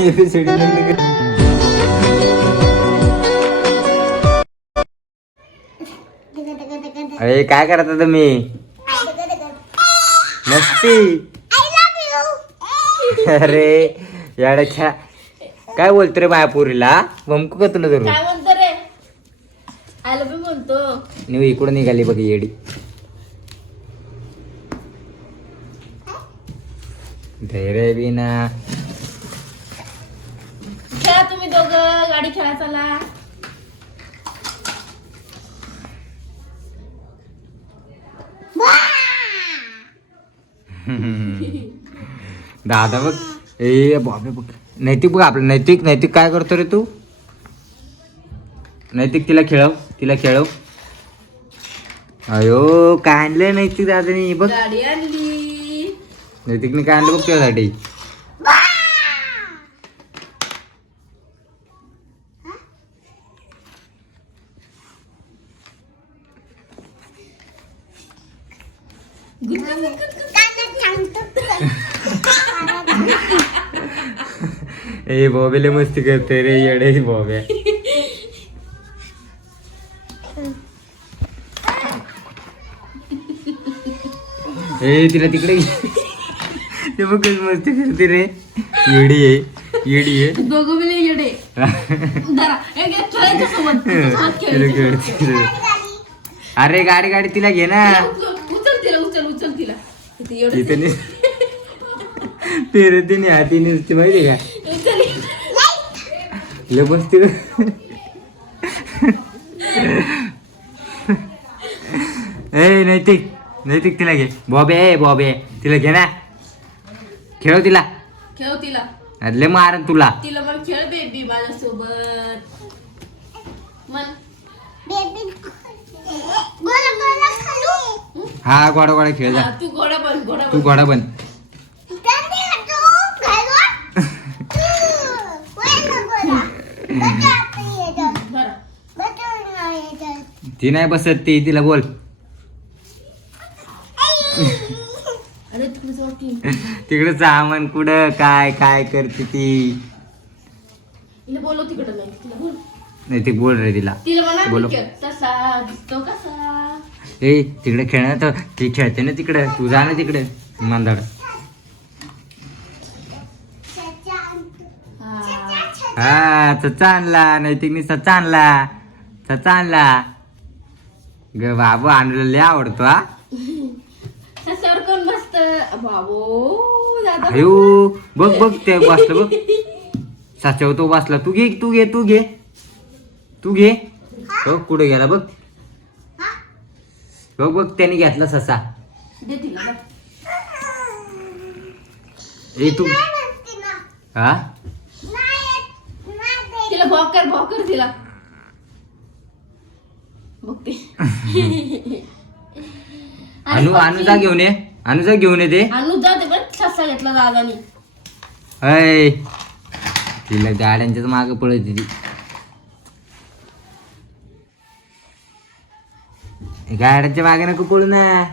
ABCD अरे काय करता तुम्ही? मस्ती. अरे याड्याच्या काय बोलतो रे मायापुरीला? ममकू का तुला धरू? काय म्हणतो रे? आय लव्ह यू म्हणतो. मी इकडून निघाली बघ येडी. धैर्य बी ना. खेळा तुम्ही दोघं, गाडी खेळा चला. दादा बघ. ए बाबे बघ. नैतिक बघ आपलं. नैतिक नैतिक काय करतो रे तू? नैतिक तिला खेळव. अयो काय आणलंय नैतिक दादानी बघ. गाडी आणली. नैतिकने काय आणलं बघ तुझ्यासाठी. ए बॉबेले मस्ती करते रे येडे बॉब्या. ए तिला तिकडे ते बघ कशी मस्ती करते रे. येडी आहे दोघं बी नाही येडे. जरा एक एक खेळायचं सोबत. सोबत तिला खेळायचं. खेळते. अरे गाडी तिला घे ना. उचल तिला. इथे एवढं तिथे फिरते नाही हाती नुसती माहिती का. उचल. लय मस्ती ए नैतिक तिला घे. बॉबे तिला घे ना. खेळव तिला. खेळ तिला. लय मारन तुला. तिला मग खेळ बेबी माझ्यासोबत. मन हा गोडा खेळ जा. तू घोडा बन. तू घोडा बन. ती नाही बसत ती. तिला बोल. अरे तिकडे जाऊ की. तिकडे सामान कुठं काय करते ती. तिला बोलव तिकडे नाही. तिला बोल. नाही ते बोल रे तिला. तिला म्हणा बोलो. तसा दिसतो कसा. ए तिकडे खेळणार तर ती खेळते ना तिकडे. तू जा ना तिकडे मंदाड. हा सच्चा आणला. नैतिकनी सच्चा आणला. ग बाबू आणलेला लय आवडतो हा. ससावर कोण बसत बाबो दादा. अयो बघ ते बसलं बघ. साच्यावर तो बसला. तू घे. बघ कुठे गेला बघ. बघ त्याने घेतला ससा. दे तिला बघ. ए तू हा तिला भॉकर तिला बघते. अनुजा घेऊन ये ते. आणू जाते पण ससा घेतला दादानी. अय तिला गाड्यांच्याच माग पळत ती. गाड्यांच्या मागे नको पळू ना.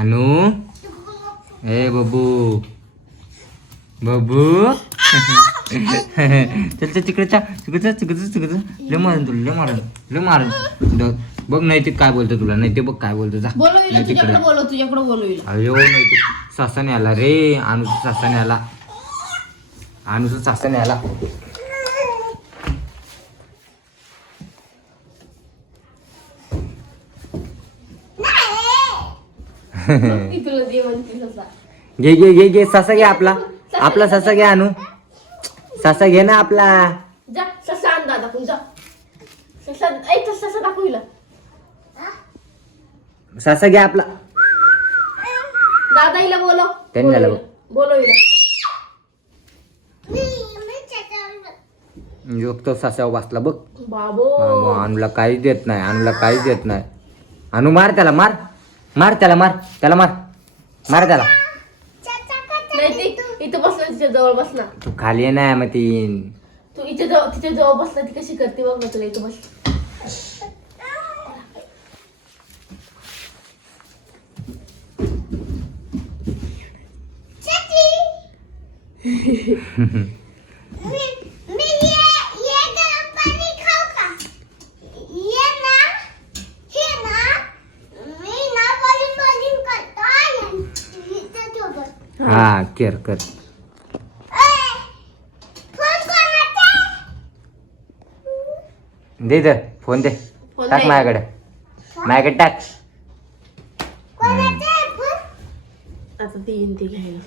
अनु ए बबू चल तिकडे लय मारून बघ. नैतिक काय बोलतो तुला. नैतिक बघ काय बोलतो. जा बोलविला तुझ्याकडे बोलविला. अयो नैतिक सासाने आला रे. अनुचा सासाने आला. तुला जेवण ससा. घे ससा घे आपला ससा घे. अनु ससा घे ना आपला. जा ससा आण दादा पण जा. ससा दाखविला. ससा घे आपला. दादा हिला बोलव. त्यांनी झालं बघ. बोलव हिला. तो ससावर बसला बघ. बाबो अनुला काहीच देत नाही. अनु मार त्याला. मार त्याला. नाही इथं बसला. तिच्या जवळ बसला. तू खाली आहे ना मग ती. तू तिच्या जवळ बसला. ती कशी करते बघ ना तुला. इथं बस. हा कर कर. दे दे फोन दे. फोन टाक दे. माझ्याकडे. माझ्याकडे टाक. आता ती येईन ती घ्यायला.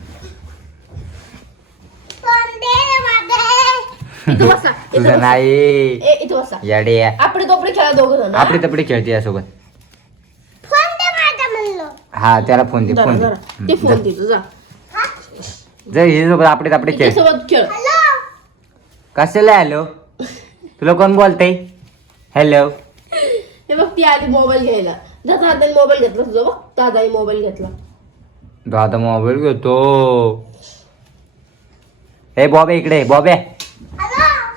इथं बसा, इथं तुझं बसा. नाही इथं बसा. याडे. आपले तोपडे खेळा दोघं जण. आपली तपडी खेळते यासोबत. हा त्याला फोन दे. फोन दे. ते फोन दे तुझा. जर हिच्यासोबत आपले तपडे खेळ. सोबत खेळ. कशाला हॅलो? तुला कोण बोलतय? हॅलो. हे बघ ती आली मोबाईल घ्यायला. दादाने मोबाईल घेतला तुझा बघ. दादाने मोबाईल घेतला. दादा मोबाईल घेतो. हे बॉबे इकडे. बॉबे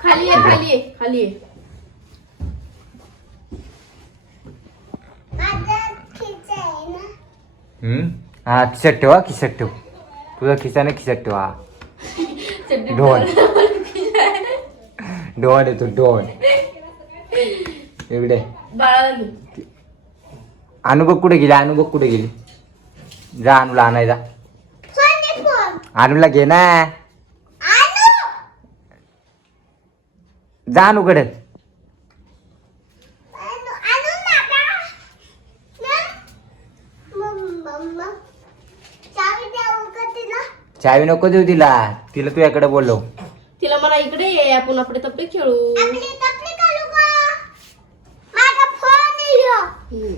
खाली ये, खाली ये, खाली ये. हा खिशात ठेवा. खिशात ठेव. तुझा खिसा नाही खिशात ठेवा. ढोल. ढोल येतो ढोल. इकडे बाळाला घे. अनुभव कुठे गेली? अनुभव कुठे गेली? जा अनुला आणायला. अनुला घे ना. जा अनुकडे. चावी नको देऊ तिला. तिला तुझ्याकडे बोललो. तिला म्हणा इकडे ये, आपण आपले तप्पे खेळू. हम्म.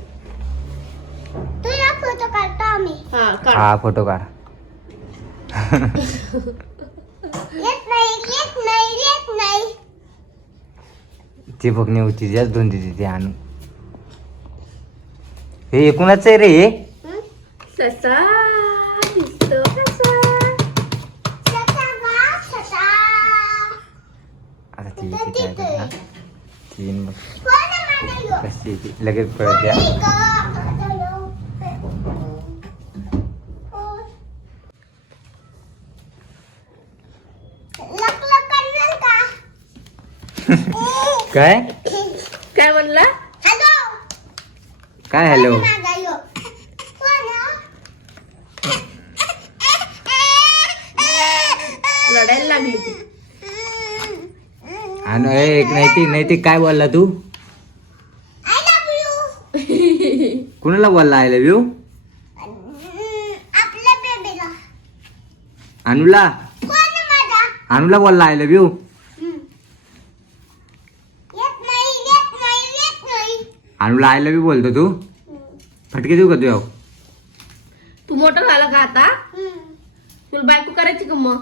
हा काढ. हा फोटो काढ. ती बघणे होती जास्त दोन दिली ती आणू. हे एकूणच आहे रे हे. ससा दिसतो कसा. आता ती किती आहे ना? तीन कशी आहे ती? लगेच पळत द्या. काय काय म्हणला? काय हॅलो? रडायला लागली ती. आणू एक नाही ती काय बोलला तू? कुणाला बोलला आय लव्ह यू? अनुला. अनुला बोलला आय लव्ह यू. अनुला आय लव्ह यू बोलतो तू? फटके देऊ का तू? तू मोठा झाला का आता? तुला बायको करायची का मग?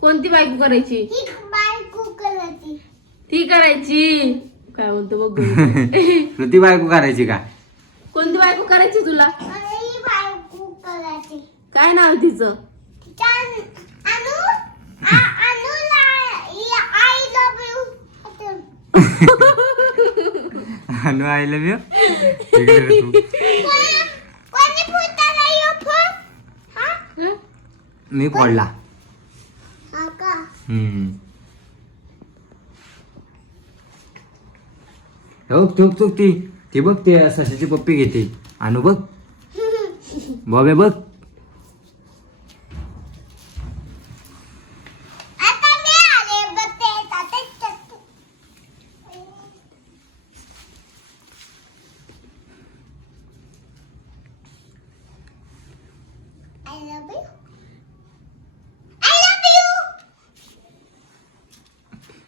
कोणती बायको करायची? ती करायची. काय म्हणतो बघ. तुला ती बायको करायची का? कोणती बायको करायची तुला? काय नाव तिचं? अनु आय लव्ह यू. मी फोडला. ती बघ ते सशाची पप्पी घेते. अनु बघ. बॉबे बघ.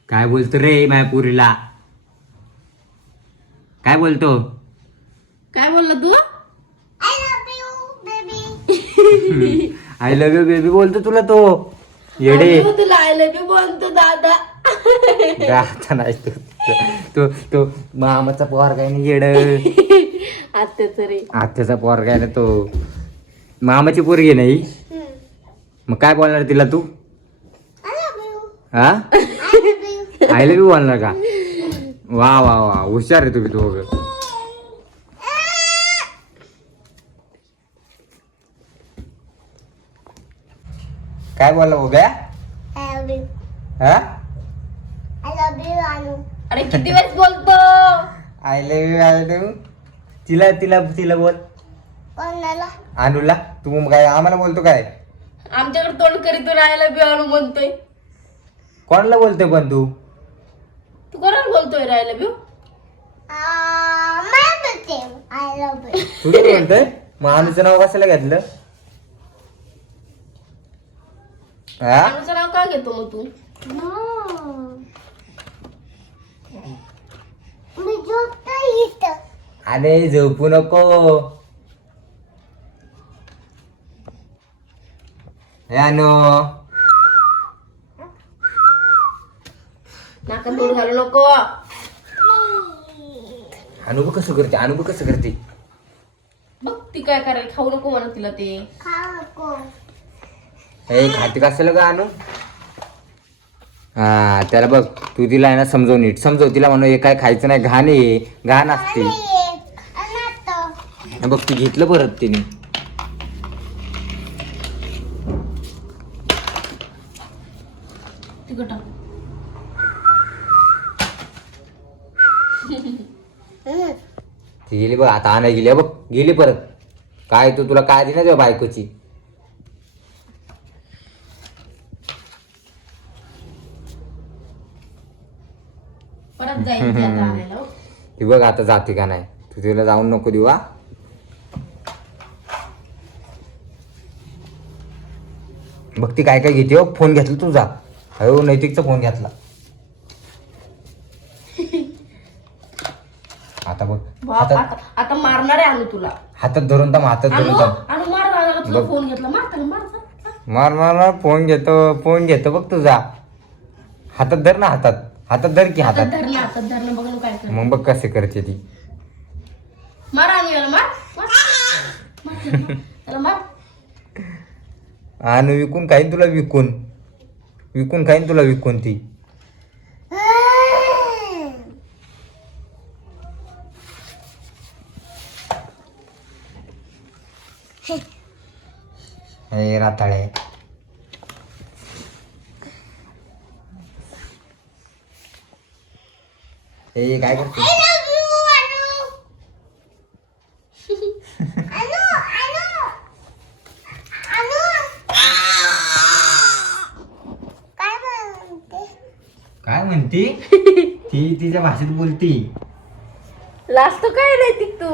काय बोलतो रे मायापुरीला? काय बोलतो? काय बोलला तू? आय लव्ह यू बेबी बोलतो तुला तो. येडे. तुला आय लव्ह यू बोलतो दादा. आता नाही तो तो मामाचा पोर काय नाही येड. आत्याचं रे. आत्याचा पोर काय ना तो. मामाची पोरगी नाही मग काय बोलणार तिला तू? हा आय लव्ह यू बोलणार का? वा वा वा हुशार आहे तुम्ही दोघं. काय बोलला बघा हा अरे किती वेळेस बोलतो. आय लव्ह यू तिला तिला तिला बोल अनुला. तू काय आम्हाला बोलतो काय? आमच्याकडे तोंड करीत राहायला बिवाणू म्हणतोय. कोणाला बोलतोय पण तू कोणाला बोलतोय राहायला बिव? तुला बोलतोय? मग अनुचं नाव कशाला घेतलं? हा अनुचं नाव का घेतो मग तू? अरे झोपू नको. हे अनु नाका तोड घालू नको. अनुभव कसं करते? अनुभव कसं करते? बघ ती काय करायला. खाऊ नको म्हणा तिला ते. हे खाते कशाला का अनु? हा त्याला बघ तू तिला आहे ना समजव, नीट समजव तिला. म्हणून हे काय खायचं नाही, घाण आहे, घाण असते. बघ ती घेतलं परत तिने. तिकट ती गेली बघ आता. आणाय गेली बघ, गेली परत. काय तू तुला काय दिली ना तुझ्या बायकोची? परत जाईल ती आता आणायला. हो. ती बघ आता जाते का नाही. तू तिला जाऊन नको देऊ हा. बघ ती काय काय घेते. हो फोन घेतला तुझा. हो नैतिकचा फोन घेतला. आता बघ बाप, आता मारणार आहे अनु तुला. हातात धरून थांब, हातात अनु धरून थांब. अनु मार दादाला. तुला बघ. फोन घेतला. मार त्याला, मार जा. मार मार मार. फोन घेतो, फोन घेतो बघ तुझा. हातात धर ना, हातात हातात धर की हातात हातात. धरणं, हातात धरणं. बघ ना काय कर. मग बघ कसे करते ती. मार अनु याला. मार मार. मार त्याला, मार. त्याला मार. आणि विकून खाईन तुला. विकून विकून खाईन तुला. विकून ती. हे राताळे. हे काय करते? काय म्हणते? ती तिच्या भाषेत बोलती. लाजतो काय नाही तू?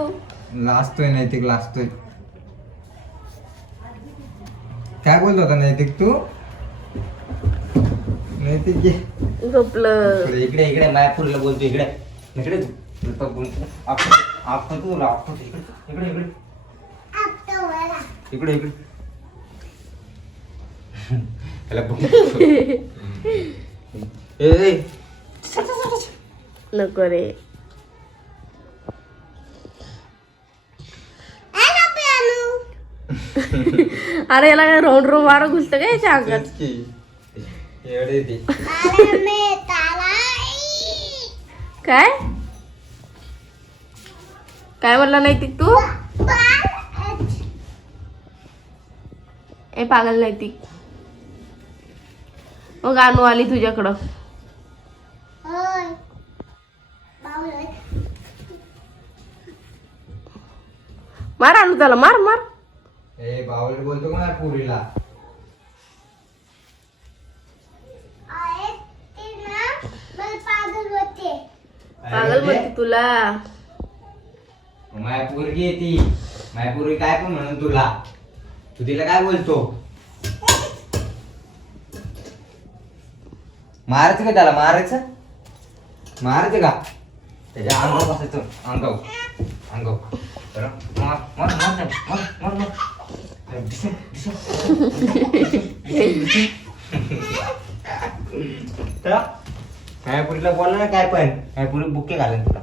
लाजतोय नैतिक, लाजतोय. काय बोलत होता नैतिक तू? नैतिक झोपलं. इकडे इकडे मायापूरला बोलतो. इकडे इकडे तू बोलतो. आपण तू राहतो इकडे इकडे इकडे इकडे. त्याला नको रे. अरे याला काय राऊंड रोम वारं घुसतं काय याच्या अंगात? काय काय म्हणला नाही तू? ए पागल नाही ती. मग अनु आली तुझ्याकडं. मार अनु त्याला. मार मार. ए बावले बोलतो का पुरीला? पागल म्हणते तुला. मायापूर्गी आहे ती. मायापूर्वी काय पण म्हणून तुला. तू तिला काय बोलतो? मारायचं का त्याला? मारायचं मारायचं का? त्याच्या अंगावर बसायचं. अंगावर अंगावर. तर मार मार मार मार मार मार. मायापुरीला बोलला ना काय पण. मायापुरी बुके घालेन तुला.